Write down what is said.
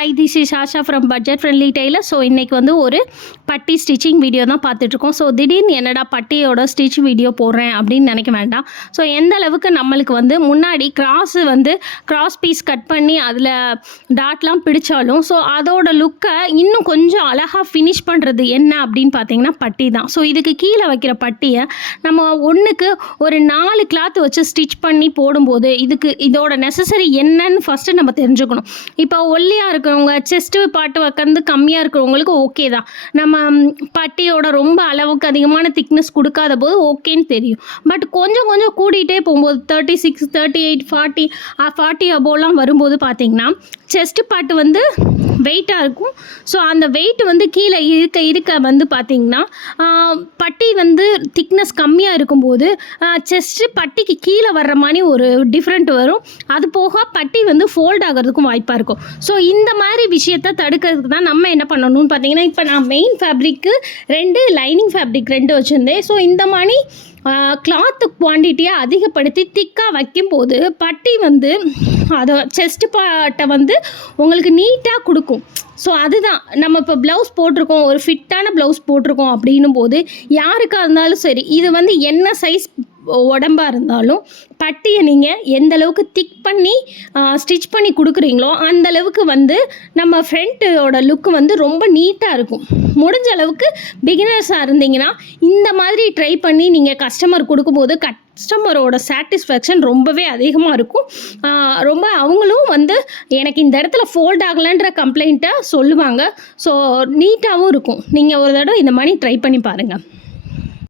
Hi, this is Asha from budget friendly tailor. So இன்றைக்கி வந்து ஒரு பட்டி ஸ்டிச்சிங் வீடியோ தான் பார்த்துட்ருக்கோம். ஸோ திடீர்னு என்னடா பட்டியோட ஸ்டிச் வீடியோ போடுறேன் அப்படின்னு நினைக்க வேண்டாம். ஸோ எந்த அளவுக்கு நம்மளுக்கு வந்து முன்னாடி கிராஸ் பீஸ் கட் பண்ணி அதில் டாட்லாம் பிடிச்சாலும் ஸோ அதோட லுக்கை இன்னும் கொஞ்சம் அழகாக ஃபினிஷ் பண்ணுறது என்ன அப்படின்னு பார்த்தீங்கன்னா பட்டி தான். ஸோ இதுக்கு கீழே வைக்கிற பட்டியை நம்ம ஒன்றுக்கு ஒரு 4 கிளாத் வச்சு ஸ்டிச் பண்ணி போடும்போது இதோட நெசசரி என்னன்னு ஃபஸ்ட்டு நம்ம தெரிஞ்சுக்கணும். இப்போ ஒல்லியாக இருக்கிறவங்க, செஸ்ட்டு பாட்டு வந்து கம்மியாக இருக்கிறவங்களுக்கு ஓகே தான். நம்ம பட்டியோட ரொம்ப அளவுக்கு அதிகமான திக்னஸ் கொடுக்காத போது ஓகேன்னு தெரியும். பட் கொஞ்சம் கொஞ்சம் கூட்டிகிட்டே போகும்போது 36, 38, 40 அபோலாம் வரும்போது பார்த்திங்கன்னா செஸ்ட்டு பாட்டு வந்து வெயிட்டாக இருக்கும். ஸோ அந்த வெயிட் வந்து கீழே இருக்க வந்து பார்த்திங்கன்னா பட்டி வந்து திக்னஸ் கம்மியாக இருக்கும்போது செஸ்ட்டு பட்டிக்கு கீழே வர்ற மாதிரி ஒரு டிஃப்ரெண்ட் வரும். அது போக பட்டி வந்து ஃபோல்ட் ஆகிறதுக்கும் வாய்ப்பாக இருக்கும். ஸோ இந்த மாதிரி விஷயத்தை தடுக்கிறதுக்கு தான் நம்ம என்ன பண்ணணும்னு பார்த்தீங்கன்னா, இப்போ நான் மெயின் ஃபேப்ரிக்கு 2 லைனிங் ஃபேப்ரிக் 2 வச்சுருந்தேன். ஸோ இந்த மாதிரி கிளாத்து குவான்டிட்டியை அதிகப்படுத்தி திக்காக வைக்கும்போது பட்டி வந்து அதை செஸ்ட் பாட்டை வந்து உங்களுக்கு நீட்டாக கொடுக்கும். ஸோ அதுதான் நம்ம இப்போ ப்ளவுஸ் போட்டிருக்கோம், ஒரு ஃபிட்டான ப்ளவுஸ் போட்டிருக்கோம் அப்படின்னும் போது யாருக்காக இருந்தாலும் சரி, இது வந்து என்ன சைஸ் உடம்பாக இருந்தாலும் பட்டியை நீங்கள் எந்த அளவுக்கு திக் பண்ணி ஸ்டிச் பண்ணி கொடுக்குறீங்களோ அந்தளவுக்கு வந்து நம்ம ஃப்ரண்ட்டோட லுக்கு வந்து ரொம்ப நீட்டாக இருக்கும். முடிஞ்ச அளவுக்கு பிகினர்ஸாக இருந்தீங்கன்னா இந்த மாதிரி ட்ரை பண்ணி நீங்கள் கஸ்டமர் கொடுக்கும்போது கஸ்டமரோட சாட்டிஸ்ஃபேக்ஷன் ரொம்பவே அதிகமாக இருக்கும். ரொம்ப அவங்களும் வந்து எனக்கு இந்த இடத்துல ஃபோல்ட் ஆகலைன்ற கம்ப்ளைண்ட்டை சொல்லுவாங்க. ஸோ நீட்டாகவும் இருக்கும். நீங்கள் ஒரு தடவை இந்த மாதிரி ட்ரை பண்ணி பாருங்கள்.